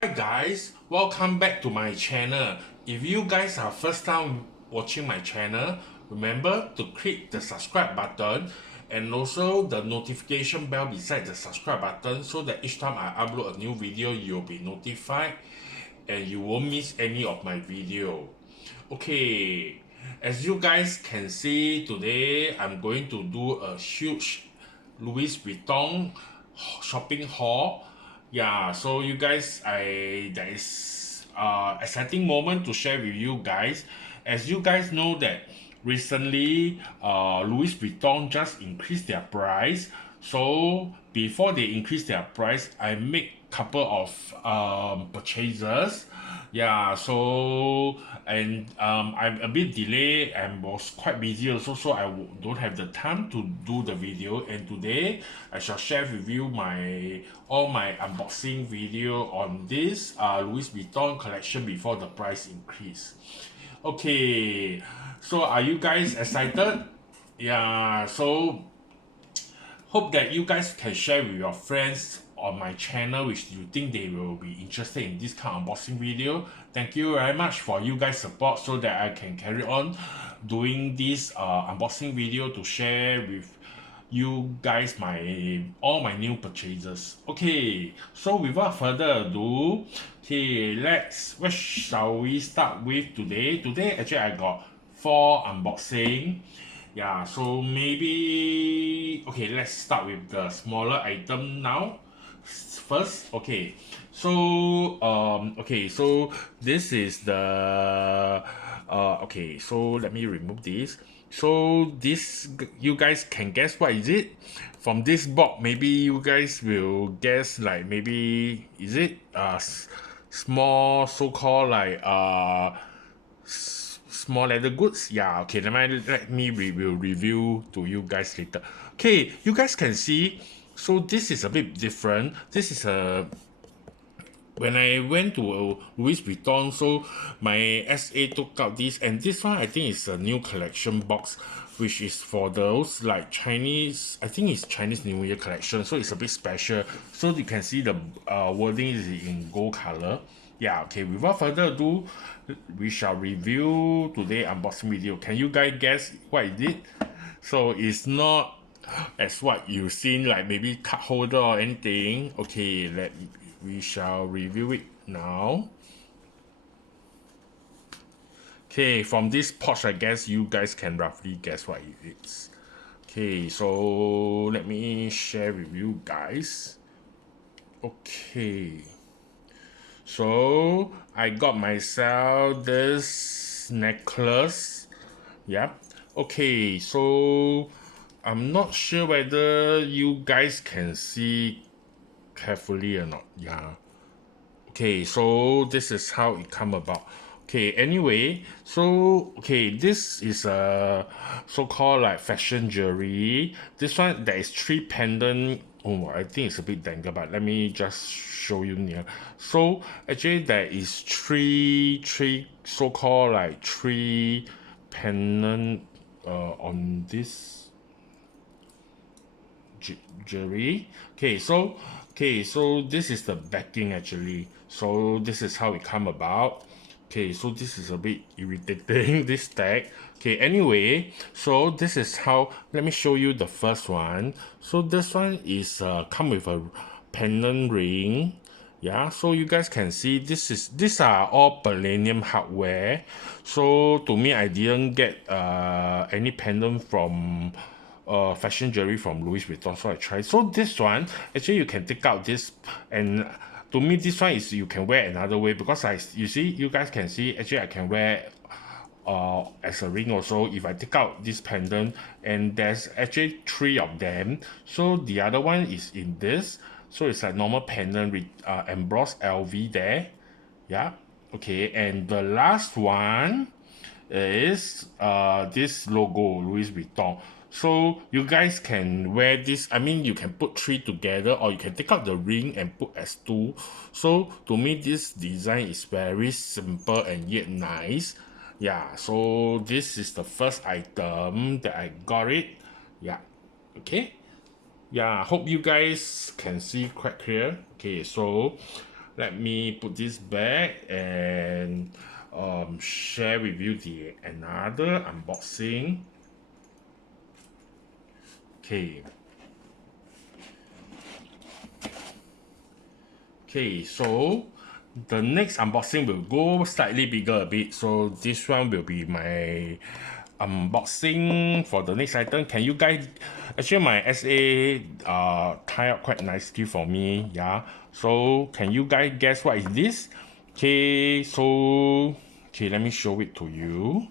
Hi guys, welcome back to my channel. If you guys are first time watching my channel, remember to click the subscribe button and also the notification bell beside the subscribe button so that each time I upload a new video, you'll be notified and you won't miss any of my video. Okay, as you guys can see today, I'm going to do a huge Louis Vuitton shopping haul. Yeah, so you guys, there is exciting moment to share with you guys. As you guys know that recently Louis Vuitton just increased their price. So before they increase their price, I make couple of purchases. Yeah, so I'm a bit delayed and was quite busy also, so don't have the time to do the video. And today I shall share with you all my unboxing video on this Louis Vuitton collection before the price increase. Okay, so are you guys excited? Yeah, so hope that you guys can share with your friends on my channel which you think they will be interested in this kind of unboxing video. Thank you very much for you guys support so that I can carry on doing this unboxing video to share with you guys all my new purchases. Okay, so without further ado, okay, what shall we start with today actually I got 4 unboxing. Yeah, so maybe okay, let's start with the smaller item now first. Okay, so so this is the okay, so let me remove this. So you guys can guess what is it from this box. Maybe you guys will guess, like, maybe is it small, so-called, like small leather goods. Yeah, okay, let me will review to you guys later. Okay, you guys can see, so this is a bit different. This is a when I went to Louis Vuitton, so my SA took out this, and this one I think is a new collection box, which is for those like Chinese, I think it's Chinese New Year collection, so it's a bit special. So you can see the wording is in gold color. Yeah, okay, without further ado, we shall review today unboxing video. Can you guys guess what is it? So it's not as what you've seen, like maybe cup holder or anything. Okay, we shall review it now. Okay, from this pouch, I guess you guys can roughly guess what it is. Okay, so let me share with you guys. Okay, so I got myself this necklace. Yep. Okay, so I'm not sure whether you guys can see carefully or not. Yeah. Okay, so this is how it come about. Okay, anyway, so okay, this is a so-called like fashion jewelry. This one, there is 3 pendant. Oh, I think it's a bit dangle, but let me just show you near. So actually there is three so-called like 3 pendant on this jewelry. Okay, so this is the backing actually. So this is how it come about. Okay, so this is a bit irritating, this tag. Okay, anyway, so this is how, let me show you the first one. So this one is come with a pendant ring. Yeah, so you guys can see these are all palladium hardware. So to me, I didn't get any pendant from fashion jewelry from Louis Vuitton, so I tried. So this one actually you can take out this, and to me this one is you can wear another way, because you see, you guys can see actually I can wear as a ring also if I take out this pendant, and there's actually 3 of them. So the other one is in this, so it's a normal pendant with embossed LV there. Yeah, okay, and the last one is this logo Louis Vuitton. So you guys can wear this, I mean you can put 3 together, or you can take out the ring and put as 2. So to me this design is very simple and yet nice. Yeah, so this is the first item that I got it. Yeah, okay. Yeah, hope you guys can see quite clear. Okay, so let me put this back and share with you the another unboxing. Okay. Okay, so the next unboxing will go slightly bigger a bit. So this one will be my unboxing for the next item. Can you guys actually my SA tie up quite nicely for me, yeah. So can you guys guess what is this? Okay, so okay, let me show it to you.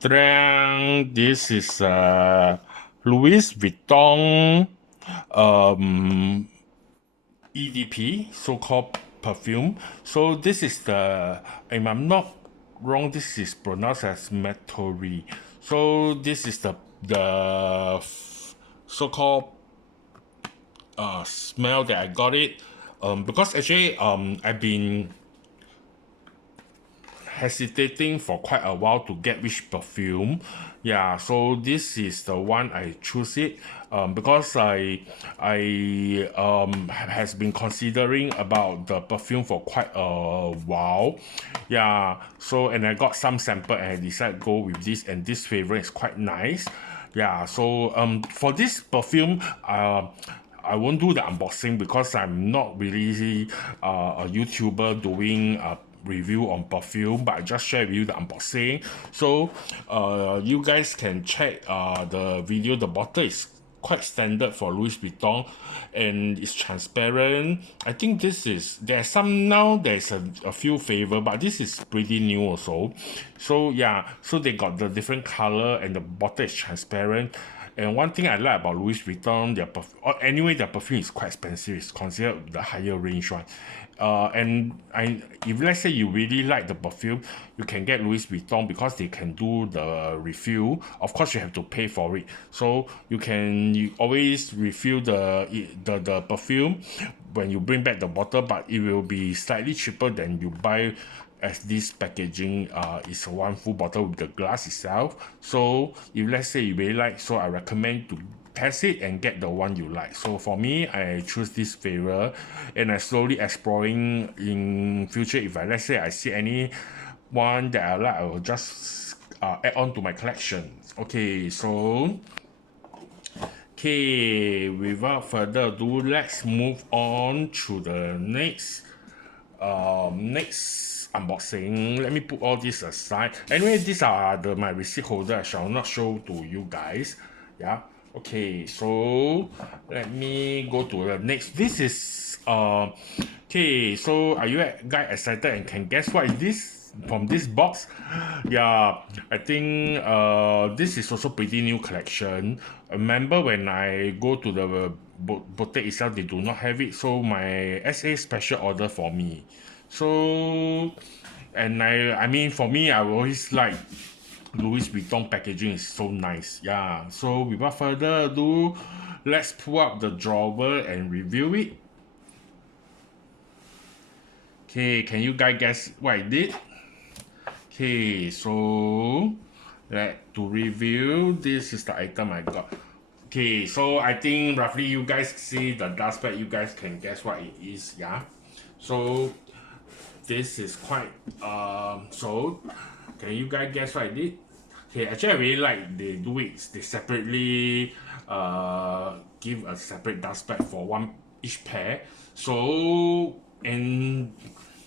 This is Louis Vuitton EDP, so-called perfume. So this is the, if I'm not wrong, this is pronounced as Metori. So this is the so-called smell that I got it. Because actually I've been hesitating for quite a while to get which perfume. Yeah, so this is the one I choose it because I has been considering about the perfume for quite a while. Yeah, so and I got some sample and I decided to go with this, and this favorite is quite nice. Yeah, so for this perfume I won't do the unboxing because I'm not really a YouTuber doing review on perfume, but I just share with you the unboxing. So you guys can check the video. The bottle is quite standard for Louis Vuitton and it's transparent. I think this is, there's some now, there's a few flavor, but this is pretty new also. So yeah, so they got the different color and the bottle is transparent. And one thing I like about Louis Vuitton, anyway, their perfume is quite expensive. It's considered the higher range one. If let's say you really like the perfume, you can get Louis Vuitton because they can do the refill. Of course, you have to pay for it. So you always refill the perfume when you bring back the bottle, but it will be slightly cheaper than you buy as this packaging is one full bottle with the glass itself. So if let's say you really like, so I recommend to test it and get the one you like. So for me, I choose this flavor and I slowly exploring in future. If let's say I see any one that I like, I will just add on to my collection. Okay, so okay, without further ado, let's move on to the next unboxing. Let me put all this aside. Anyway, these are my receipt holder. I shall not show to you guys. Yeah. Okay, so let me go to the next. This is okay, so are you guys excited and can guess what is this from this box? Yeah, I think this is also pretty new collection. Remember when I go to the boutique itself, they do not have it, so my SA special order for me. So and I mean for me, I always like Louis Vuitton packaging is so nice. Yeah, so without further ado, let's pull up the drawer and review it. Okay, can you guys guess what I did? Okay, so to review, this is the item I got. Okay, so I think roughly you guys see the dust bag, you guys can guess what it is. Yeah, so this is quite so can you guys guess what I did? Okay, actually I really like they do it, they separately give a separate dust bag for each pair. So and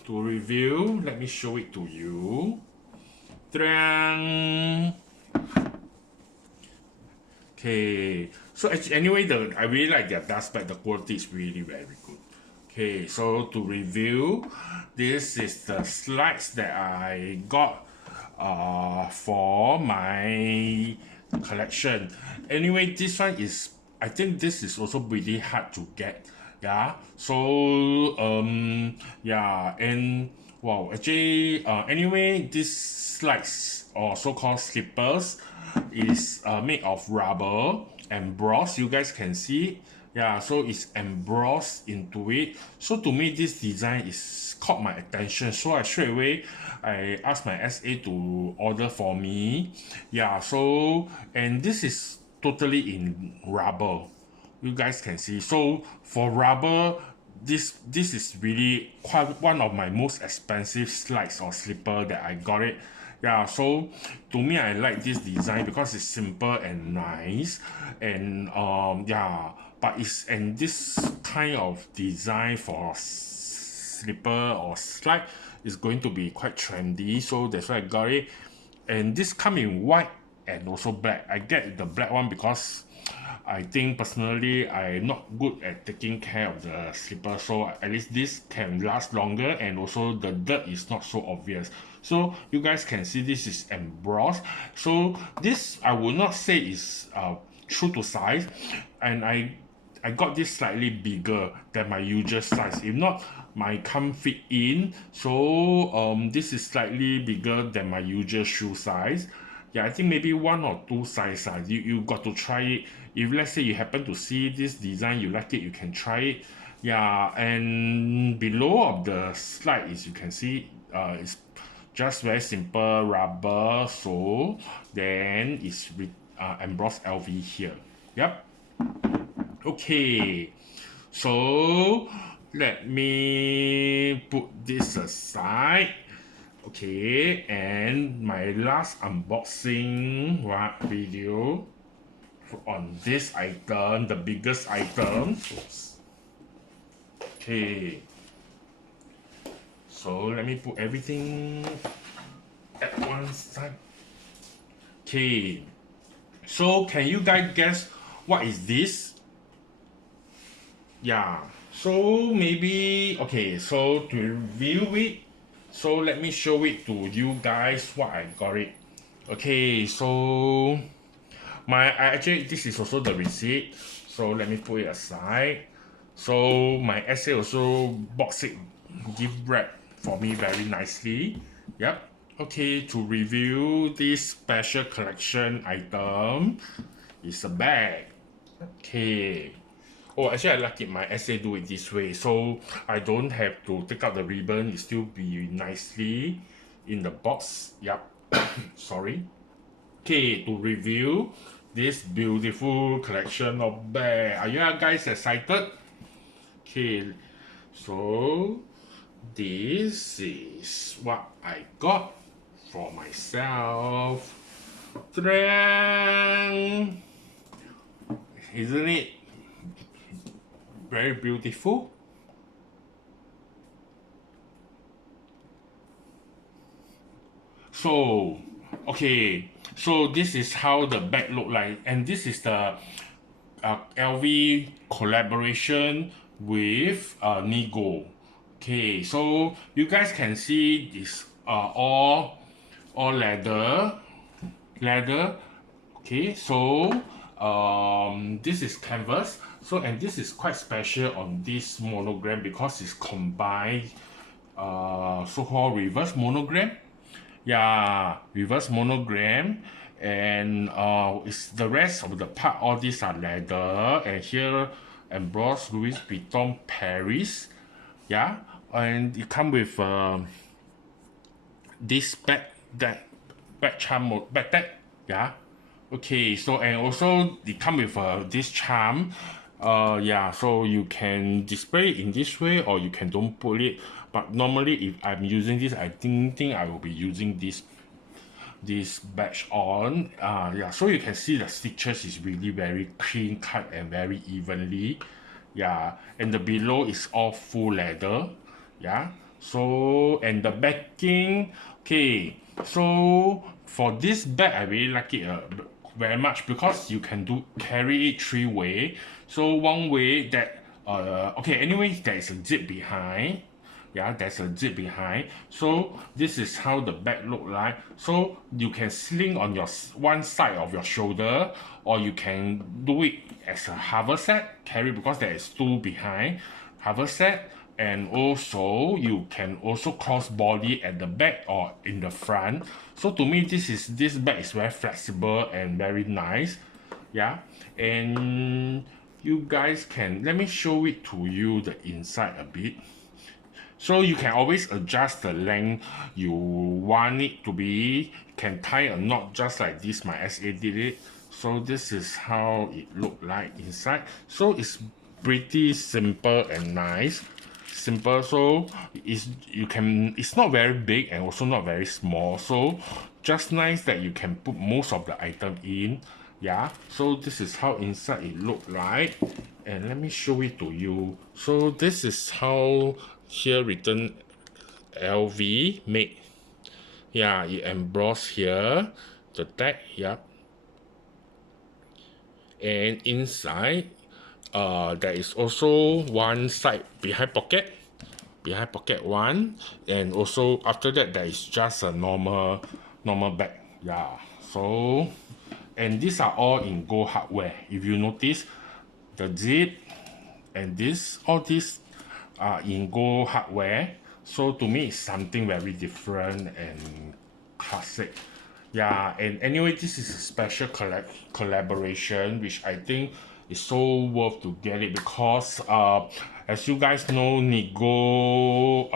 to review, let me show it to you. Okay, so actually anyway, I really like their dust bag, the quality is really very good. Okay, so to review, this is the slides that I got for my collection. Anyway, this one is, I think this is also pretty hard to get. Yeah, so yeah, and wow, actually anyway, this slides or so-called slippers is made of rubber embossed, you guys can see. Yeah, so it's embossed into it. So to me, this design is caught my attention, so I straight away I asked my SA to order for me. Yeah, so and this is totally in rubber, you guys can see. So for rubber, this is really quite one of my most expensive slides or slipper that I got it. Yeah, so to me I like this design because it's simple and nice, and yeah, but it's and this kind of design for slipper or slide is going to be quite trendy, so that's why I got it. And this come in white and also black. I get the black one because I think personally I'm not good at taking care of the slipper, so at least this can last longer, and also the dirt is not so obvious. So you guys can see this is embossed. So this I would not say is true to size, and I got this slightly bigger than my usual size. If not, my can't fit in. So this is slightly bigger than my usual shoe size. Yeah, I think maybe one or two size. You got to try it. If let's say you happen to see this design, you like it, you can try it. Yeah, and below of the slide is you can see it's just very simple rubber sole. Then it's with embossed LV here. Yep. Okay, so let me put this aside. Okay, and my last unboxing video on this item, the biggest item. Okay, so let me put everything at one side. Okay, so can you guys guess what is this? Yeah, so maybe okay, so to review it, so let me show it to you guys what I got it. Okay, so actually this is also the receipt, so let me put it aside. So my SA also box it, gift wrap for me very nicely. Yep. Okay, to review this special collection item is a bag. Okay. Oh, actually, I like it. My essay do it this way, so I don't have to take out the ribbon. It still be nicely in the box. Yep. Sorry. Okay, to review this beautiful collection of bag. Are you guys excited? Okay, so this is what I got for myself. Ta-da! Isn't it very beautiful? So okay, so this is how the bag look like, and this is the LV collaboration with Nigo. Okay, so you guys can see this all leather. Okay, so this is canvas. So and this is quite special on this monogram because it's combined so-called reverse monogram. Yeah, reverse monogram, and it's the rest of the part, all these are leather, and here embossed Louis Vuitton Paris. Yeah, and it come with this back charm back tag. Yeah. Okay, so and also they come with this charm. Yeah, so you can display it in this way, or you can don't put it. But normally if I'm using this, I think I will be using this badge on. Yeah, so you can see the stitches is really very clean cut and very evenly. Yeah, and the below is all full leather. Yeah, so and the backing. Okay, so for this bag I really like it very much because you can carry it three way. So one way that okay, anyway, there is a zip behind. Yeah, there's a zip behind. So this is how the bag look like. So you can sling on your one side of your shoulder, or you can do it as a haversack carry because there is two behind haversack. And also you can also cross body at the back or in the front. So to me this bag is very flexible and very nice. Yeah, and you guys can let me show it to you the inside a bit. So you can always adjust the length you want it to be. You can tie a knot just like this, my SA did it. So this is how it look like inside. So it's pretty simple and nice. Simple, so it's not very big and also not very small, so just nice that you can put most of the item in. Yeah, so this is how inside it look like, and let me show it to you. So this is how here written LV made. Yeah, it embossed here the tag. Yeah, and inside there is also one side behind pocket one, and also after that there is just a normal bag. Yeah, so and these are all in gold hardware. If you notice, the zip and all these are in gold hardware, so to me it's something very different and classic. Yeah, and anyway, this is a special collaboration which I think is so worth to get it, because as you guys know, Nigo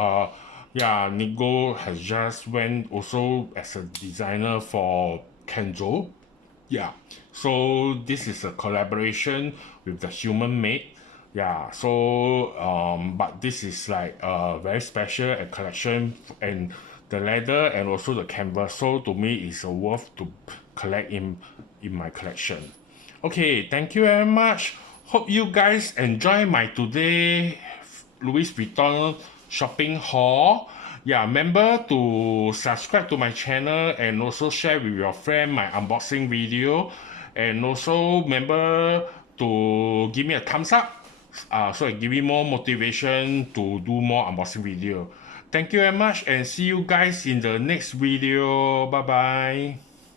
has just went also as a designer for Kenzo. Yeah, so this is a collaboration with the human made. Yeah, so but this is like a very special a collection, and the leather and also the canvas, so to me it's a worth to collect in my collection. Okay, thank you very much. Hope you guys enjoy my today Louis Vuitton shopping haul. Yeah, remember to subscribe to my channel and also share with your friend my unboxing video, and also remember to give me a thumbs up, so it give me more motivation to do more unboxing video. Thank you very much and see you guys in the next video. Bye bye.